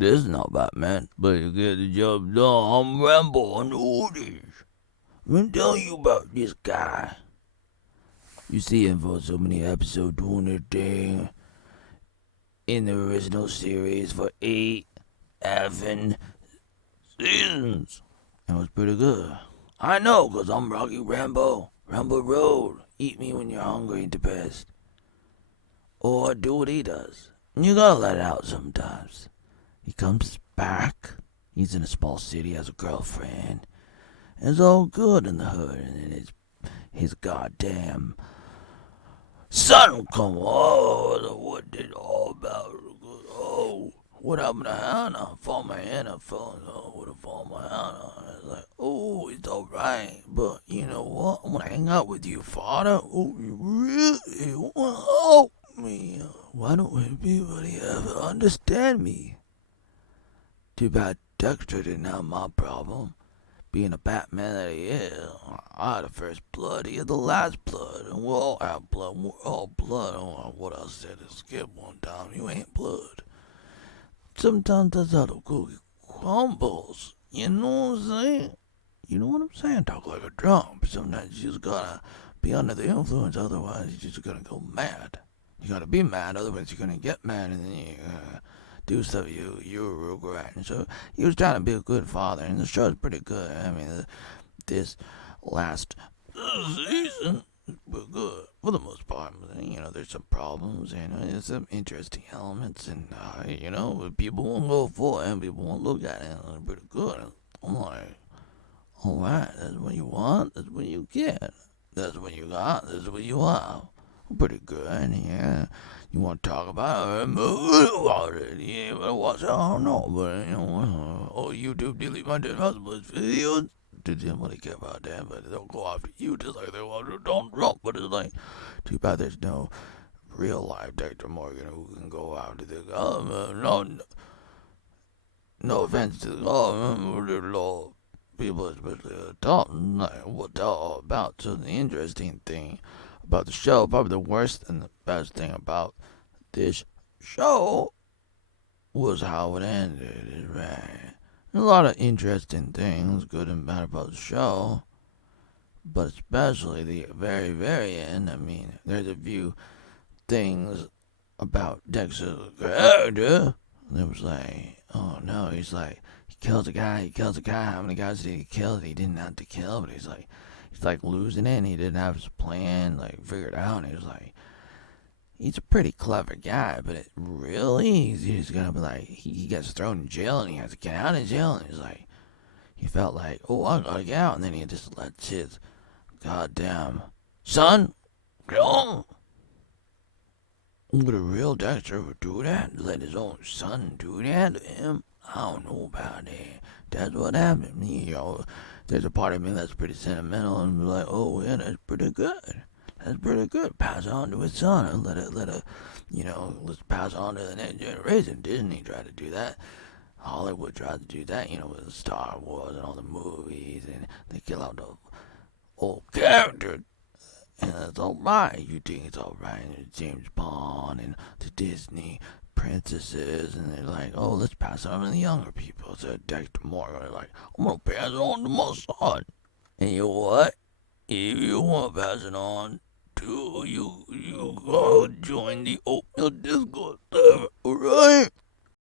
This is not Batman, but you get the job done. I'm Rambo on the orders. Let me tell you about this guy. You see him for so many episodes doing their thing in the original series for 8 effing seasons. It was pretty good. I know, 'cause I'm Rocky Rambo. Rambo Road. Eat me when you're hungry and depressed. Or do what he does. You gotta let it out sometimes. He comes back. He's in a small city, has a girlfriend. It's all good in the hood, and then his goddamn son will come. Oh, what did all about? Oh, what happened to Hannah? Found my Hannah. Would have found my Hannah. And it's like, oh, it's all right, but you know what? I want to hang out with you, father. Oh, you really want to help me? Why don't anybody ever understand me? Too bad Dexter didn't have my problem. Being a Batman that he is, I had the first blood, he had the last blood, and we all have blood, we're all blood. Oh, what I said is skip one time, you ain't blood. Sometimes that's how the cookie crumbles, you know what I'm saying? You know what I'm saying? Talk like a drum. Sometimes you just gotta be under the influence, otherwise you're just gonna go mad. You gotta be mad, otherwise you're gonna get mad, and then you're do stuff you regret. And so he was trying to be a good father, and the show's pretty good. I mean, this last season is pretty good for the most part. You know, there's some problems, and there's some interesting elements, and people won't go for it, and people won't look at it. And it's pretty good. I'm like, all right, that's what you want, that's what you get, that's what you got, that's what you have. Pretty good, yeah. You want to talk about it? Yeah, but watch it. I don't know, but YouTube delete my dead husband's videos. Did anybody care about that? But they'll go after you just like they want to Donald Trump. But it's like, too bad there's no real life Dexter Morgan who can go after the government. No offense to the government, people, especially adults, like what they're all about. So the interesting thing about the show, probably the worst and the best thing about this show was how it ended, right? There's a lot of interesting things, good and bad about the show, but especially the very, very end. I mean, there's a few things about Dexter's character that was like, oh no, he's like, he kills a guy, how many guys did he kill that he didn't have to kill, but he's like losing it, and he didn't have his plan like figured out, and he was like, he's a pretty clever guy, but he's gonna be like, he gets thrown in jail, and he has to get out of jail, and he felt like, oh, I gotta get out, and then he just lets his goddamn son go. Would a real Dexter would do that? Let his own son do that to him? I don't know about that. That's what happened. There's a part of me that's pretty sentimental and be like, oh yeah, that's pretty good. That's pretty good. Pass it on to his son and let's pass on to the next generation. Disney tried to do that. Hollywood tried to do that, with Star Wars and all the movies, and they kill out the old character. And it's alright. You think it's alright. And James Bond and the Disney princesses, and they're like, oh, let's pass it on to the younger people. So Dexter Morgan, they're like, I'm gonna pass it on to my son. And you know what? If you want to pass it on to you go join the oatmeal Discord server, alright?